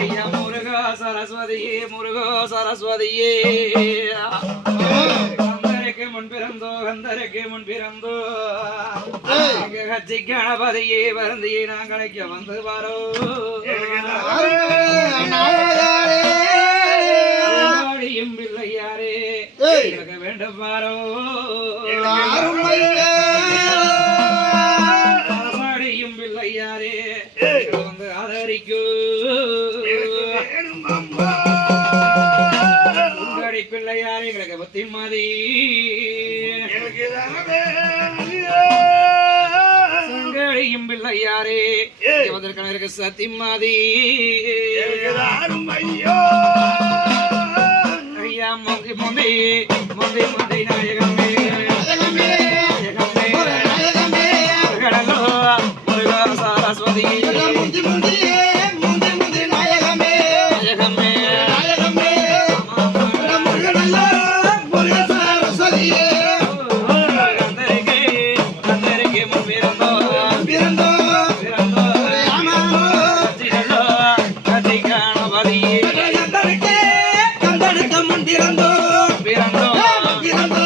ஐயா முருகா சரஸ்வதியே முருகா சரஸ்வதியே கந்தருக்கு முன் பிறந்தோ கட்சி கணபதியே வருந்தியே நாங்களைக்கு வந்து வாரோ பிள்ளையாரே வேண்டும் வாரோ பிள்ளையாரே வந்து ஆதரிக்கோ பிள்ளையாரே எங்களுக்கு பத்தி மதி சங்கடியும் பிள்ளையாரே அதற்கான சத்தியமாதி ஐயா முந்தி முந்தி முந்தி முந்தி நாயகமே கடலோ முருகா சரஸ்வதி முந்தி முந்தி முந்தி முந்தி நாயகமே நாயகமே நாயகமே முருகனல்லா முருகா சரஸ்வதியே கந்தருக்கு முன் பிறந்தோ பிறந்தோ பிறந்தோ கதி கணபதியே கந்தருக்கு முன் பிறந்தோ பிறந்தோ பிறந்தோ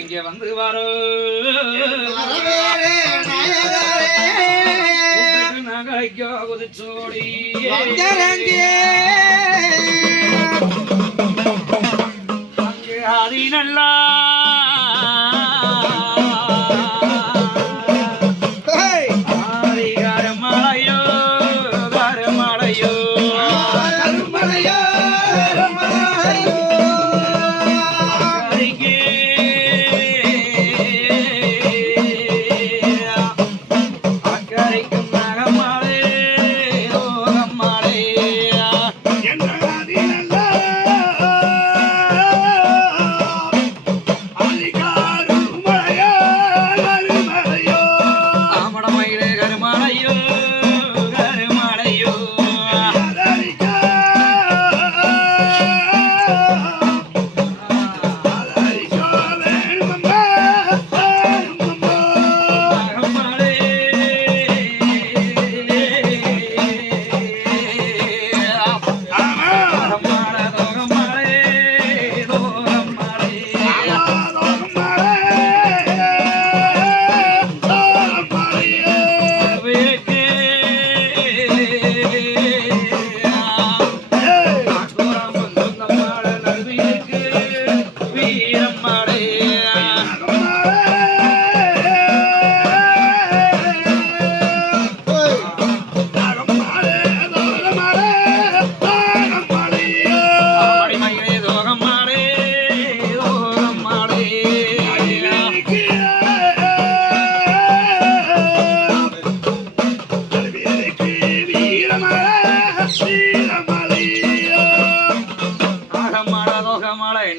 இங்க வந்து வாரோ நாளைக்கோ குதிச்சோடி அங்கு ஆதி நல்லா ஆதி கருமலையோ கருமலையோ கருமலையோ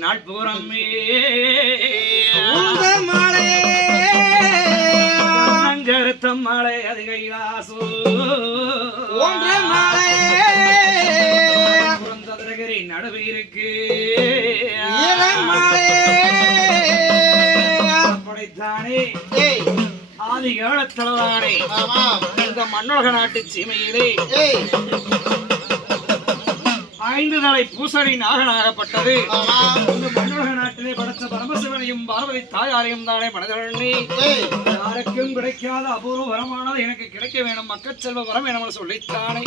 நாட்புறமே அஞ்சருத்தம் மலை அது கைலாசு புறந்ததரகரி நடுவு இருக்கு படைத்தானே ஆதி காலத்தளவானே இந்த மன்னோக நாட்டு சீமையிலே 5 தலை பூசணி நாகனாகப்பட்டது. இந்த மன்னோக நாட்டிலே படைத்த பரமசிவனையும் பார்வதி தாயாரையும் தானே மனதழி யாருக்கும் கிடைக்காத அபூர்வ வரமானது எனக்கு கிடைக்க வேணும், மக்கள் செல்வ வரம் வேணும் சொல்லித்தானே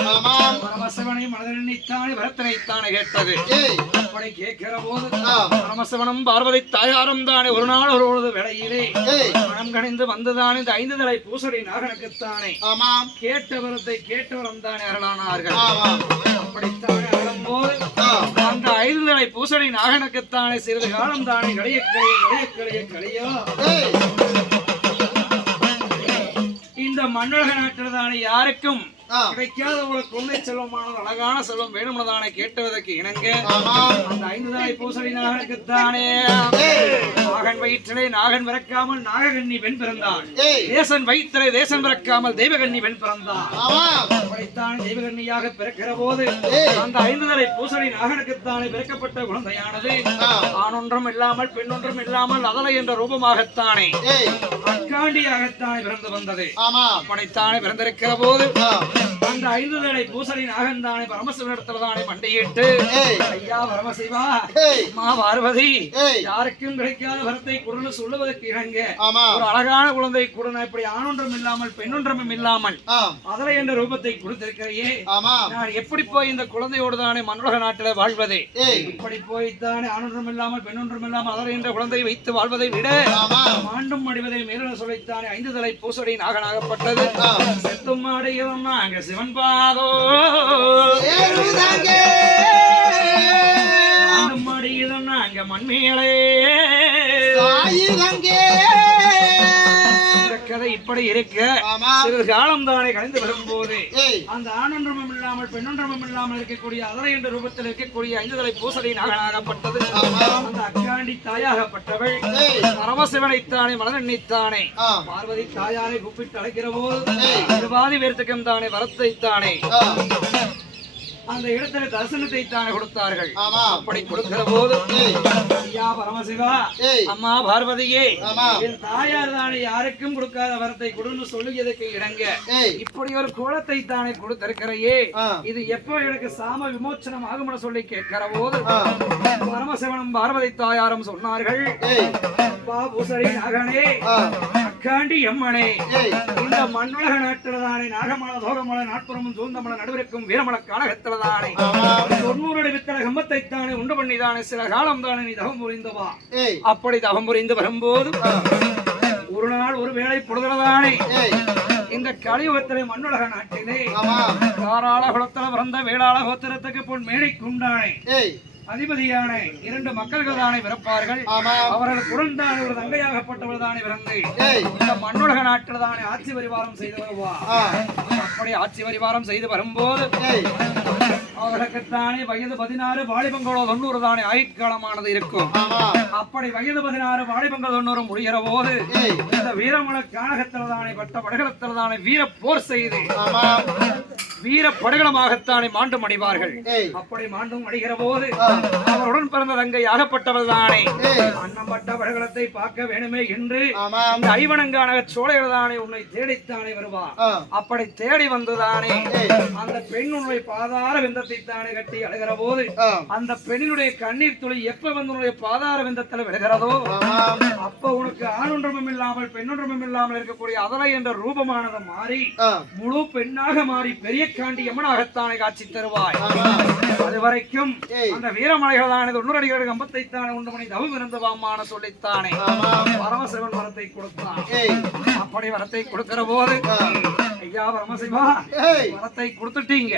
பரமசிவனையும் மனதெண்ணித்தானே வரத்தனைத்தானே கேட்டது. அப்படி கேட்கிற போது பரமசிவனும் பார்வதி தாயாரும் தானே ஒரு நாள் ஒரு வேளையிலே மனம் கணிந்து வந்துதானே இந்த 5 தலை பூசணி நாகனுக்குத்தானே கேட்ட வரத்தை கேட்டவரம் தானே அருளானார்கள். அப்படித்தானே வரும்போது அந்த 5 தலை பூசணி நாகனுக்குத்தானே சிறிது காலம் தானே கழியோ இந்த மண்ணுலக நாட்டில் தானே யாருக்கும் கிடைக்காத ஒரு குழந்தை செல்வமானது அழகான செல்வம் வேணும்னதானே கேட்டதற்கு இணங்க அந்த 5 தலை பூசணி நாகனுக்குத்தானே நாகன் வயிற்றிலே நாகன் பிறக்காமல் நாககன்னி பெண் பிறந்தாள். தேசன் வயிற்றிலே தேசன் பிறக்காமல் தெய்வகன்னி பெண் பிறந்தாள். அப்படித்தான் தெய்வகன்னியாக பிறக்கிற போது அந்த 5 தலை பூசணி நாகனுக்குத்தானே பிறக்கப்பட்ட குழந்தையானது ஆணொன்றும் இல்லாமல் பெண்ணொன்றும் இல்லாமல் அதலை என்ற ரூபமாகத்தானே அக்காண்டியாகத்தானே பிறந்து வந்தது. அப்படித்தானே பிறந்திருக்கிற போது அந்த 5 தலை பூசணி நாகன் தானே பரமசிவனிடத்துல தானே மண்டையிட்டு ஐயா பரமசிவா அம்மா பார்வதி யாருக்கும் கிடைக்காத வரத்தை கொடுன்னு சொல்லுவதற்கு இணங்க ஒரு அழகான குழந்தை கொடுன இப்படி ஆணொன்றும் இல்லாமல் பெண்ணொன்றும் இல்லாமல் அதலை என்ற ரூபத்தை கொடுத்திருக்கிறையே நான் எப்படி போய் இந்த குழந்தையோடு தானே மண்ணுலக நாட்டில வாழ்வது? இப்படி போய்த்தானே ஆணொன்றும் இல்லாமல் பெண்ணொன்றும் இல்லாமல் அதலை என்ற குழந்தை வைத்து வாழ்வதை விட மாண்டும் அடிவதை மேலும் சொல்லித்தானே 5 தலை பூசணி நாகனாகப்பட்டது. செத்தும் அடையவும் அங்க சிவன் பாதோ அங்க மண்மேலே கதை இப்படி இருக்க சிறிது காலம் தானே கலைந்து வரும்போது அந்த ஆணொன்றமும் இல்லாமல் பெண்ணொன்றமும் இல்லாமல் இருக்கக்கூடிய அதலை என்ற ரூபத்தில் இருக்கக்கூடிய 5 தலை பூசணி நாகனாகப்பட்டது. அந்த அக்காண்டி தாயாகப்பட்டவள் பரமசிவனைத்தானே மலனெண்ணித்தானே பார்வதி தாயாரை கூப்பிட்டு அழைக்கிற போது பாதி பேர்த்துக்கும் தானே வரத்தைத்தானே அந்த இடத்துல தரிசனத்தை தானே கொடுத்தார்கள். அப்படி கொடுக்கிற போது ஐயா பரமசிவா அம்மா பார்வதியே என் தாயார் தானே யாருக்கும் கொடுக்காத வரத்தை கொடுன்னு சொல்லியதுக்கு இணங்க இப்படி ஒரு கோலத்தை தானே கொடுத்திருக்கிறையே இது எப்போ எனக்கு சாம விமோச்சனம் ஆகும்னு சொல்லி கேட்கிற போது பரமசிவனும் பார்வதி தாயாரும் சொன்னார்கள் பூசணி நாகனே அக்காண்டி எம்மனே இந்த மண்ணுலக நாட்டில் தானே நாகமல தோகமல நாட்புறமும் சூழ்ந்தமல நடுவிற்கும் வீரமல காலகத்தில் 90 வித்தல கம்பத்தை தானே உண்டு பண்ணி தானே சில காலம் தானே நீ தவம் புரிந்தவா. அப்படி தவம் புரிந்து வரும்போது ஒரு நாள் ஒரு வேளை பொழுதுதானே இந்த கலியுகத்திலே மண்ணுலக நாட்டிலே தாராள குலத்தில் பிறந்த வேளாள கோத்திரத்துக்கு பொன் மேடைக்குண்டானே அதிபதியான 2 மக்கள்கள் தானே பிறப்பார்கள். அவர்கள் குழந்தான் ஒரு தங்கையாகப்பட்டவள் தானே பிறந்து இந்த மண்ணுலக நாட்டில் தானே ஆட்சி பரிவாரம் செய்து வருவா. அப்படி ஆட்சி பரிவாரம் செய்து வரும்போது அவர்களுக்குத்தானே வயது 16 வாலிபங்களோ 90 தானே ஆயுட்காலமானது இருக்கும். அப்படி வயது 16 வாலிபங்கள் 90 முடிகிற போது இந்த வீரமல கானகத்தில் தானே பட்ட படகளத்தில் தானே வீர போர் செய்து வீர படகளமாகத்தானே மாண்டும் அடைவார்கள். அப்படி மாண்டும் அடைகிற போது அவருடன் பிறந்த தங்கை ஆகப்பட்டவள் தானே அன்னம்பட்ட படகளத்தை பார்க்க வேணுமே என்று இந்த ஐவனங்கான சோழையர் தானே உன்னை தேடித்தானே வருவா. அப்படி தேடி வந்துதானே அந்த பெண் உன்னுடைய பாதார விந்தத்தை தானே கட்டி அழுகிற போது அந்த பெண்ணினுடைய கண்ணீர் துளி எப்ப வந்து உன்னுடைய பாதார விந்தத்தில் விழுகிறதோ அப்ப உனக்கு ஆணொன்றமும் இல்லாமல் பெண்ணொன்றமும் இல்லாமல் இருக்கக்கூடிய அதலை என்ற ரூபமானது மாறி முழு பெண்ணாக மாறி பெரிய காண்டி யமனாகத்தானே காட்சி தருவாய். அது வரைக்கும் அந்த வீரமலைகளானது 90 அடிகள் கம்பத்தை தானே உண்டு மணி தவம் இருந்தவாமான சொல்லித்தானே பரமசிவன் வரத்தை கொடுத்தான். அப்படி வரத்தை கொடுக்கிற போது ஐயா பரமசிவா வரத்தை கொடுத்துட்டீங்க,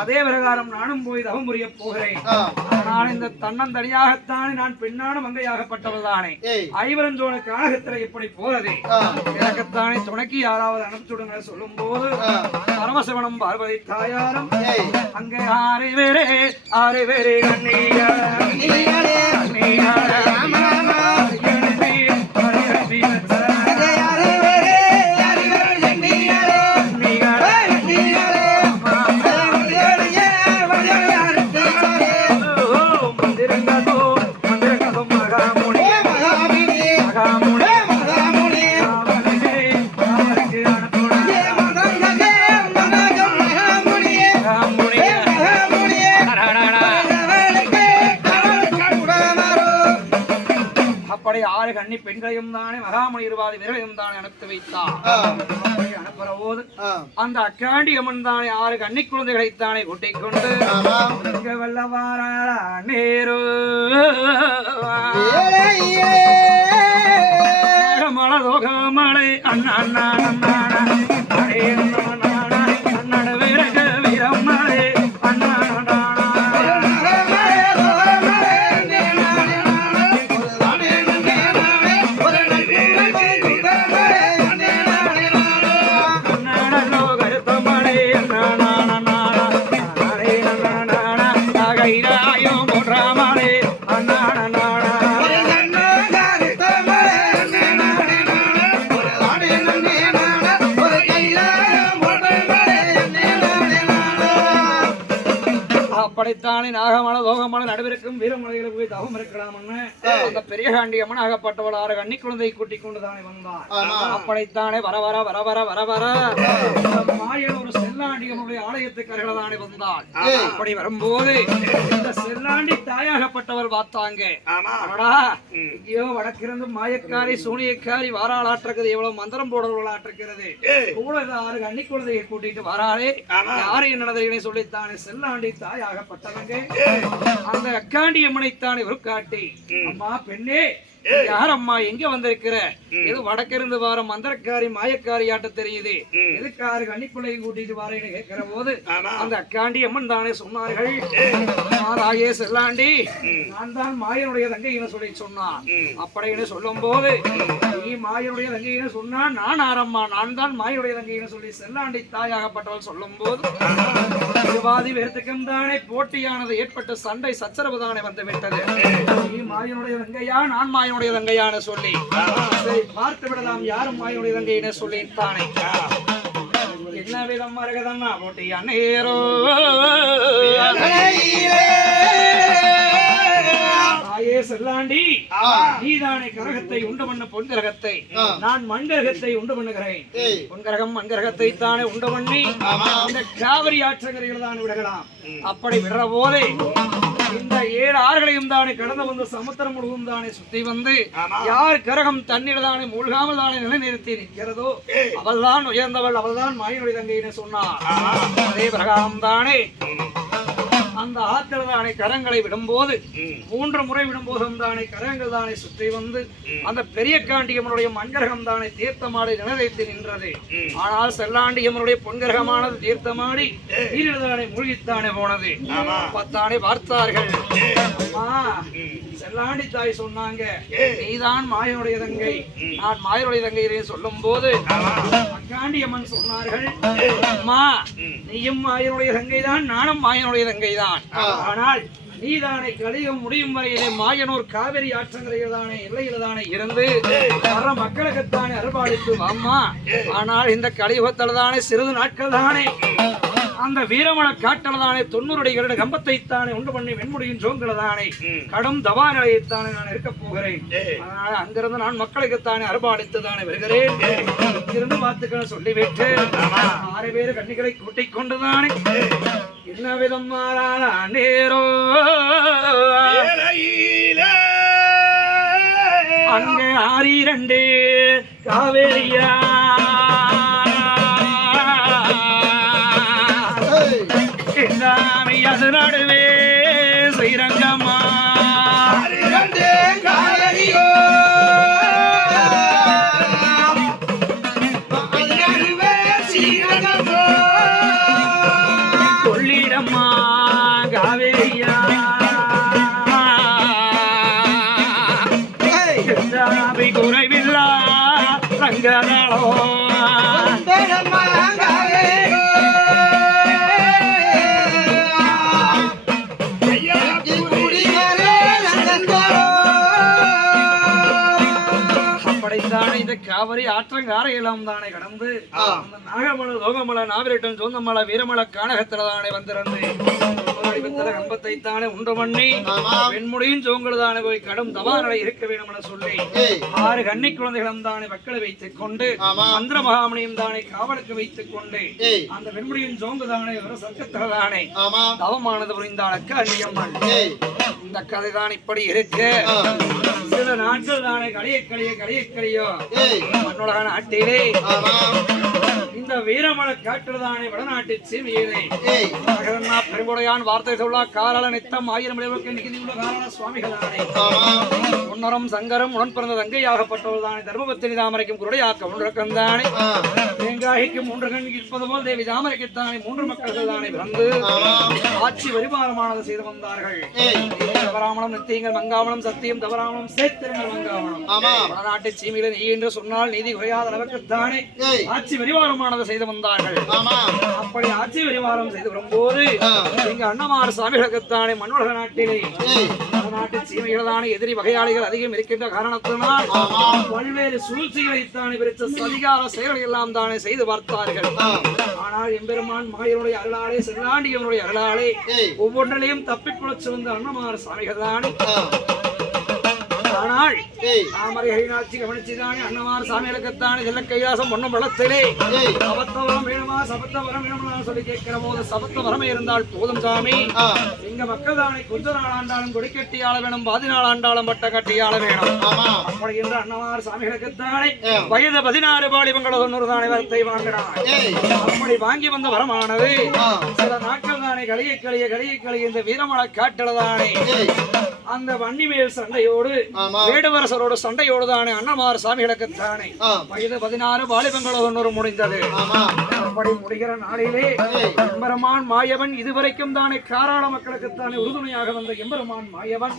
அதே பிரகாரம் நானும் போய் தவம் புரிய போகிறேன். ஆனால் இந்த தன்னந்தனியாகத்தானே நான் பெண்ணான மங்கையாகப்பட்டவள் தானே ஐவரஞ்சோன காலகத்தில் இப்படி போறது எனக்குத்தானே துணைக்கு யாராவது அனுப்பிச்சுடுங்க சொல்லும் போது பரமசிவனும் பார்வதி தாயாரும் அங்கே ஆறு வேறே கண்ணியா ஆறு கண்ணி பெண்களையும் தானே மகாமணி இருவாதி விரலையும் தானே அனுப்பி வைத்தார். அனுப்புற போது அந்த அக்காண்டி அம்மன் தானே 6 கண்ணி குழந்தைகளை தானே கூட்டிக் கொண்டு வெள்ளவாரா நேரு மழை அண்ணா அண்ணா அண்ணா வீரக வீரம் மழை அண்ணா அப்படித்தானே நாகமலை லோகமலை நடுவிற்கும் வீரமலைகளை போய் தவம் இருக்கலாம்னு அந்த பெரிய காண்டி அம்மன் ஆகப்பட்டவள் 6 கன்னி குழந்தையை கூட்டிக் கொண்டு தானே வந்தார். அப்படித்தானே வர வர வர வர வர வர மாயன் ஒரு செல்லாண்டியனுடைய ஆலயத்துக்கு அருகில்தானே வந்தாள். அப்படி வரும்போது இந்த செல்லாண்டி தாயாகப்பட்டவள் பார்த்தாங்க. ஐயோ வடக்கிருந்து மாயக்காரி சூனியக்காரி வாராளாற்றுக்கிறது, எவ்வளவு மந்திரம் போடுறவளாற்றுக்கிறது, கூட 6 கன்னி குழந்தையை கூட்டிட்டு வராளே, யாரு என்னதை சொல்லித்தானே செல்லாண்டி தாயாகப்பட்டவங்க அந்த அக்காண்டி அம்மனைத்தானே ஒரு காட்டி, அம்மா பெண்ணே யாரம்மா எங்க வந்திருக்கிற, எது வடக்கிருந்து வார மந்திரக்காரி மாயக்காரி ஆட்ட தெரியுது, எதுக்கு 6 கன்னிப்பிள்ளையை கூட்டிட்டு வாரேன்னு கேட்கிற போது அந்த அக்காண்டி அம்மன் தானே சொன்னார்கள், தாயே செல்லாண்டி நான் தான் மாயனுடைய தங்கைன்னு சொல்லி சொன்னான். அப்படின்னு சொல்லும் போது நீ மாயனுடைய தங்கைன்னு சொன்னா நான் ஆரம்மா, நான் தான் மாயனுடைய தங்கைன்னு சொல்லி செல்லாண்டி தாயாகப்பட்டவள் சொல்லும் போது வாதி வேர்த்துக்கும் தானே போட்டியானது ஏற்பட்ட சண்டை சச்சரவு தானே வந்து விட்டது. நீ மாயனுடைய தங்கையா நான் மாயனுடைய தங்கையான சொல்லி பார்த்து விடலாம், யாரும் மாயனுடைய தங்கைன்னு சொல்லித்தானே என்ன விதம் மருகதன்னா போட்டியான ஏரோ தாயே செல்லாண்டி நீதானே கரகத்தை உண்டு பண்ண பொன் கிரகத்தை, நான் மண் கிரகத்தை உண்டு பண்ணுகிறேன். பொன் கிரகம் மண் கிரகத்தை தானே உண்டு பண்ணி இந்த காவிரி ஆற்றங்கரையில் தான் விடலாம். அப்படி விடுற போதே இந்த 7 ஆறுகளையும் தானே கடந்து வந்து சமுத்திரம் முழுவதும் தானே சுத்தி வந்து யார் கரகம் தண்ணீர் தானே மூழ்காமல் தானே நிலைநிறுத்தி நிற்கிறதோ அவள் தான் உயர்ந்தவள், அவள் தான் மாயனுடைய தங்கைன்னு சொன்னார். அதே பிரகாரம் தானே அந்த ஆத்திர தானே கரங்களை விடும்போது 3 முறை விடும்போதும் தானே கரங்கள் தானே சுற்றி வந்து அந்த பெரிய காண்டியம்மனுடைய மண்கரகம் தானே தீர்த்தமாடி நிலைத்து நின்றது. ஆனால் செல்லாண்டியம்மனுடைய பொன்கிரகமானது தீர்த்தமாடி நீரில் தானே மூழ்கித்தானே போனது. அப்பத்தானே பார்த்தார்கள், செல்லாண்டி தாய் சொன்னாங்க நீதான் மாயனுடைய தங்கை, நான் மாயனுடைய தங்கை சொல்லும் போது அக்காண்டியம்மன் சொன்னார்கள், அம்மா நீயும் மாயனுடைய தங்கை தான், நானும் மாயனுடைய தங்கை தான். ஆனால் நீதானே கலியுகம் முடியும் வரையிலே மாயனூர் காவிரி ஆற்றங்கரையில் தானே எல்லையில் தானே இருந்து வர மக்களுக்குத்தானே அருள்பாலித்து வாம்மா. ஆனால் இந்த கலியுகத்தில் தானே சிறிது நாட்கள் தானே அந்த வீரமல காட்டல தானே 90 அடிகளோட கம்பத்தை தானே உண்டு பண்ணி வெண்முடியின் ஜோங்களை தானே கடும் தவா நிலையைத்தானே நான் இருக்க போகிறேன். அதனால அங்கிருந்து நான் மக்களுக்குத்தானே அருள்பாலித்து தானே வருகிறேன். இங்கிருந்து பார்த்துக்க சொல்லிவிட்டு 6 பேர் கன்னிகளை கூட்டிக் கொண்டுதானே என்ன விதம் மாறான நேரோ அங்கே 6 காவேரியா அது நடுவே ஸ்ரீரங்கம்மா கொள்ளிடம்மா காவேரியா குறைவில்லா ரங்கநாளோ காவிரி ஆற்றங்காரையெல்லாம் தானே கடந்து நாகமலை லோகமலை நாவிரட்டம் சொந்தமலை வீரமலை கானகத்துல தானே வந்திருந்து கம்பத்தை தானே உண்டு பண்ணி வெண்முடியும் சோங்கள் தானே போய் கடும் தவாரலை இருக்க வேண்டும் என சொல்லி 6 கன்னி குழந்தைகளும் தானே மக்களை வைத்துக் கொண்டு மந்திர மகாமணியும் தானே காவலுக்கு வைத்துக் கொண்டு அந்த வெண்முடியும் சோங்கு தானே ஒரு சர்க்கத்துல தானே தவமானது புரிந்தாள் அக்காண்டியம்மன். இந்த கதை தான் இப்படி இருக்கு. சில நாட்கள் தானே கலியோ மன்னோட நாட்டிலே இந்த வீரமல காட்டுதானே வடநாட்டு சீமையிலே பெருமுடையான் வார்த்தை சொல்லா காலால நித்தம் 1000 விளைவுக்கு நிகழ்ந்துள்ள காரண சுவாமிகளானே முன்னரும் சங்கரம் உடன் பிறந்த தங்கையாகப்பட்டவள் தானே தர்மபத்தினி தாமரைக்கும் குருடையாக்க 1 ரக்கம் தானே தேங்காய்க்கு 3 கண் இருப்பது போல் தேவி தாமரைக்குத்தானே 3 மக்கள்கள் தானே பிறந்து ஆட்சி வரிபாரமானது செய்து வந்தார்கள். தவறாமலம் நித்தியங்கள் மங்காமலம் சத்தியம் தவறாமலம் சேத்திரங்கள் மங்காமலம் வடநாட்டு சீமையில நீ என்று சொன்னால் நீதி குறையாத அளவுக்குத்தானே ஆட்சி வரிவாரமானது செய்து வந்தார்கள். அப்படி ஆட்சி வியாபாரம் செய்து வரும்போது எங்க அண்ணமார் சாமிகளுக்குத்தானே மண்ணுலக நாட்டிலே நாட்டு சீமைகளான எதிரி வகையாளிகள் அதிகம் இருக்கின்ற காரணத்தினால் பல்வேறு சூழ்ச்சிகளைத்தானே விரித்த அதிகார செயல்கள் எல்லாம் தானே செய்து பார்த்தார்கள். ஆனால் எம்பெருமான் மாயனுடைய அருளாலே செல்லாண்டியவனுடைய அருளாலே ஒவ்வொன்றிலையும் தப்பிப்புழச்சு வந்த அண்ணமார் சாமிகள் தானே. ஆனால் தாமரை ஹரிநாட்சி கவனிச்சுதானே அண்ணமார் சாமிகளுக்குத்தானே செல்ல கைலாசம் பொன்னும் வளத்திலே சபத்த வரம் வேணுமா சபத்த வரம் வேணுமா சொல்லி கேட்கிற போது சபத்த வரம் இருந்தால் போதும் சாமி, எங்க மக்கள் தானே கொஞ்ச நாள் ஆண்டாலும் கொடி கட்டி ஆள வேணும், 14 ஆண்டாலும் பட்ட கட்டி ஆள வேணும். அப்படி என்று அண்ணமார் சாமிகளுக்குத்தானே வயது 16 பாலிபங்கள் 90 தானே வரத்தை வாங்கினார். அப்படி வாங்கி வந்த வரமானது சில நாட்கள் தானே கலிய இந்த வீரமலை காட்டலதானே அந்த வன்னி மேல் சண்டையோடு வேடுவரசரோடு சண்டையோடு தானே அண்ணமார் சாமிகளுக்குத்தானே வயது 16 வாலிபங்கள் 90 முடிந்தது. அப்படி முடிகிற நாளிலே எம்பெருமான் மாயவன் இதுவரைக்கும் தானே காராள மக்களுக்குத்தானே உறுதுணையாக வந்த எம்பெருமான் மாயவன்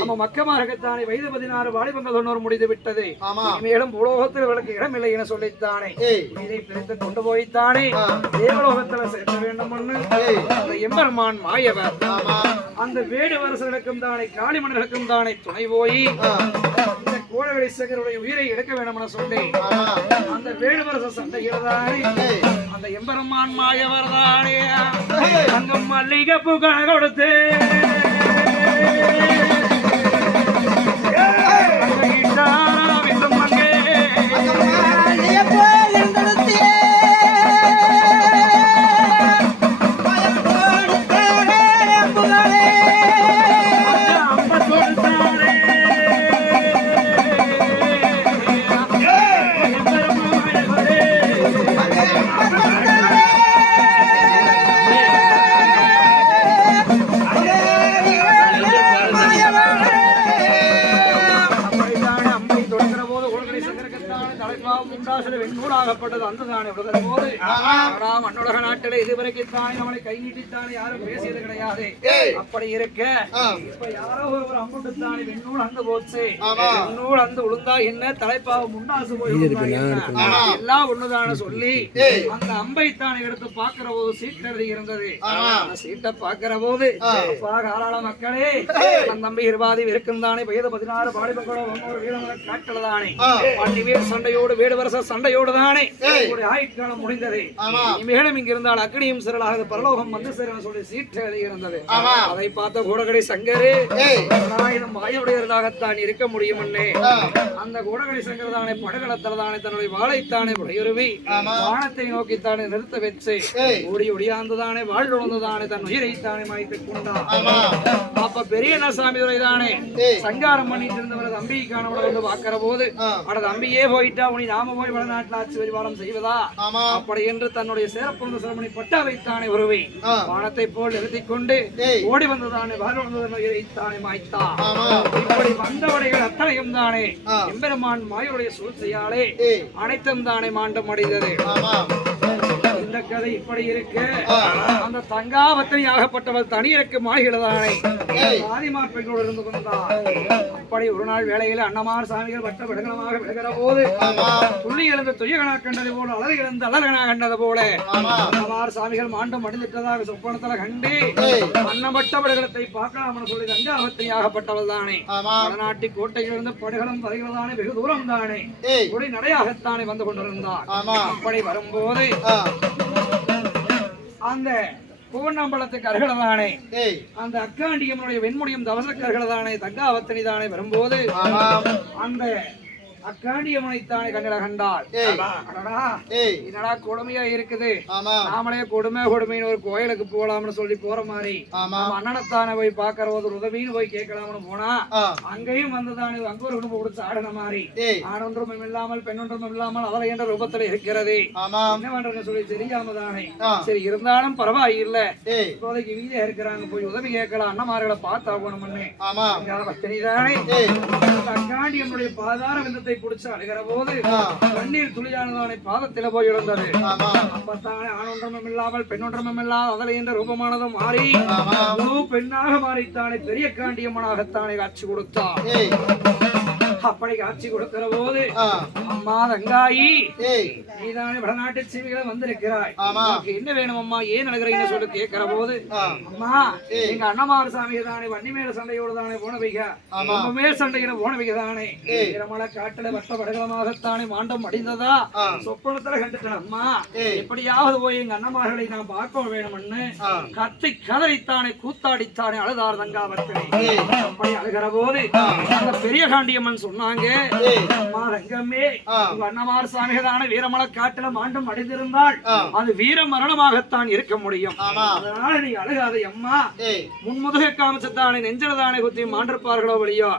நம்ம மக்கமாருக்குத்தானே வயது 16 வாலிபங்கள் 90 முடிந்து விட்டது, மேலும் பூலோகத்தில் விளக்கு இடமில்லை என சொல்லித்தானே இதை பிரித்து கொண்டு போய்த்தானே தேவலோகத்தில் சேர்க்க வேண்டும் என்று எம்பெருமான் மாயவன் அந்த வேடுவரசர்களுக்கும் தானே காளிமன்னர்களுக்கும் தானே துணை போய் இந்த கோடவெளி சேகருடைய உயிரை எடுக்க வேண்டும் என சொல்லி அந்த வேடுவரச சண்டையில்தானே அந்த எம்பெருமான் மாயவர் தானே அங்கும் மல்லிகை பூக்கள் கொடுத்து மண்ணுலக நாட்டிலே இதுவரைக்கும் தானே நம்மளை கை நீட்டித்தானே யாரும் பேசியது கிடையாது. அப்படி இருக்க இப்ப யாரோ ஒரு அம்புட்டு தானே வெண்ணூல் அந்த போச்சு, வெண்ணூல் அந்த உளுந்தா என்ன தலைப்பாவ முன்னாசு போய் எல்லாம் ஒண்ணுதான சொல்லி அந்த அம்பை தானே எடுத்து பாக்குற போது சீட் எழுதி இருந்தது. சீட்டை பாக்குற போது காராள மக்களே அந்த தம்பி இருபாதி இருக்கும் தானே வயது 16 பாடிபங்களோ 100 வீரங்களை காட்டலதானே பண்டிவேர் சண்டையோடு வேடுவரச சண்டையோடு தானே ஆயுட்காலம் முடிந்தது. மேலும் இங்க இருந்தால் அக்னியும் சிறலாக பரலோகம் வந்து சேர சொல்லி சீட்டு எழுதி இருந்தது. அதை பார்த்த கூடகடை சங்கரே மாயுடையவர்களாகத்தான் இருக்க முடியும். அந்த கூடகடை சங்கர் தானே படகளத்தில் தானே தன்னுடைய வாழைத்தானே உடையுருவி வானத்தை நோக்கித்தானே நிறுத்த வச்சு ஓடி ஒடியாந்துதானே வாழ்ந்துதானே தன் உயிரைத்தானே மாய்த்துக் கொண்டார். அப்ப பெரிய சாமி துறை தானே சங்காரம் பண்ணிட்டு இருந்தவர் தம்பி காணவளை வந்து பார்க்கிற போது அட தம்பியே போயிட்டா உனி நாம போய் வடநாட்டில் ஆட்சி பரிவாரம் செய்வதா அப்படி என்று தன்னுடைய சேரப்பொழுது சிரமணி பட்டா வைத்தானே உருவி வானத்தை போல் நிறுத்திக் கொண்டு ஓடி வந்ததானே வாழ்ந்தானே மாய்த்தா. இப்படி வந்தவடைகள் அத்தனையும் தானே எம்பெருமான் மாயுடைய சூழ்ச்சியாலே அனைத்தும் தானே மாண்டம் அடைந்தது. இந்த கதை இப்படி இருக்கு. அந்த தங்காவத்தனை ஆகப்பட்டவள் தனியருக்கு மாளிகளதானே ஆதிமார் பெண்ணோடு இருந்து கொண்டார். அப்படி ஒரு நாள் வேளையில் அண்ணமார் சாமிகள் வட்ட விடகணமாக விடுகிற போது துள்ளி எழுந்த துயகனா கண்டது போல அலறி எழுந்த அலகனா கண்டது போல அண்ணமார் சாமிகள் மாண்டம் அடைந்துட்டதாக சொப்பனத்துல கண்டு அன்னப்பட்ட விடகணத்தை பார்க்கலாம் சொல்லி தங்காவத்தனை ஆகப்பட்டவள் தானே வடநாட்டு கோட்டையிலிருந்து படுகளம் பதைகளதானே வெகு தூரம் தானே கொடி நடையாகத்தானே வந்து கொண்டிருந்தார். அப்படி வரும்போது அந்த பூவண்ணாம்பலத்துக்கு அருகலதானே அந்த அக்காண்டியம்மனுடைய வெண்முடியும் தவசக்கு அருகலதானே தங்காவத்தனி தானே வரும்போது அந்த அக்காண்டியம்மனைத்தானே கண்ணில கண்டாள். என்னடா கொடுமையா இருக்குது, நாமளே கொடுமைன்னு ஒரு கோயிலுக்கு போகலாம்னு சொல்லி போற மாதிரி அண்ணனத்தானே போய் பாக்குற ஒரு உதவின்னு போய் கேட்கலாம்னு போனா அங்கேயும் வந்துதானே அங்க ஒரு குடும்பம் கொடுத்து ஆடின மாதிரி ஆணொன்றும் இல்லாமல் பெண்ணொன்றும் இல்லாமல் அவளை என்ற ரூபத்துல இருக்கிறது. என்ன பண்றதுன்னு சொல்லி தெரியாம தானே சரி இருந்தாலும் பரவாயில்ல இப்போதைக்கு வீதியா இருக்கிறாங்க போய் உதவி கேட்கலாம் அண்ணமார்களை பார்த்து ஆகணும்னு தானே அக்காண்டியம்மனுடைய பாதார விந்தத்தை புடிச்சு அழுகிற போது கண்ணீர் துளியானதானே பாதத்தில போய் இழந்தது. அப்பத்தானே ஆணொன்றமும் இல்லாமல் பெண்ணொன்றமும் இல்லாத அதலை என்ற ரூபமானதும் மாறி முழு பெண்ணாக மாறித்தானே பெரிய காண்டியம்மனாகத்தானே காட்சி கொடுத்தார். அப்படி காட்சி கொடுக்கிற போது அம்மா தங்காயி நீதானே வடநாட்டு செவிகளை வந்திருக்கிறாய் என்ன வேணும் அம்மா ஏன் நடக்கிறீங்கன்னு சொல்லி கேட்கிற போது அம்மா எங்க அண்ணமார் சாமி தானே வண்டி மேல சண்டையோடு தானே போனவைக ரொம்ப மேல் சண்டையில போனவைக தானே மலை காட்டுல வட்ட படகலமாகத்தானே மாண்டம் அடைந்ததா சொப்பனத்துல கண்டுட்டேன் அம்மா எப்படியாவது போய் எங்க அண்ணமார்களை நான் பார்க்க வேணும்னு கத்தி கதறித்தானே கூத்தாடித்தானே அழுதார் தங்காவர்த்தனை அப்படி அழுகிற போது அந்த பெரிய காண்டியம்மன் சொன்னாங்க அம்மா ரங்கமே உங்க அண்ணமார் சாமி தானே வீரமலை காட்டுல மாண்டம் அடைந்திருந்தால் அது வீர மரணமாகத்தான் இருக்க முடியும் அதனால நீ அழுகாத அம்மா முன்முதுக காமிச்சத்தானே நெஞ்சலதானே குத்தி மாண்டிருப்பார்களோ வழியோ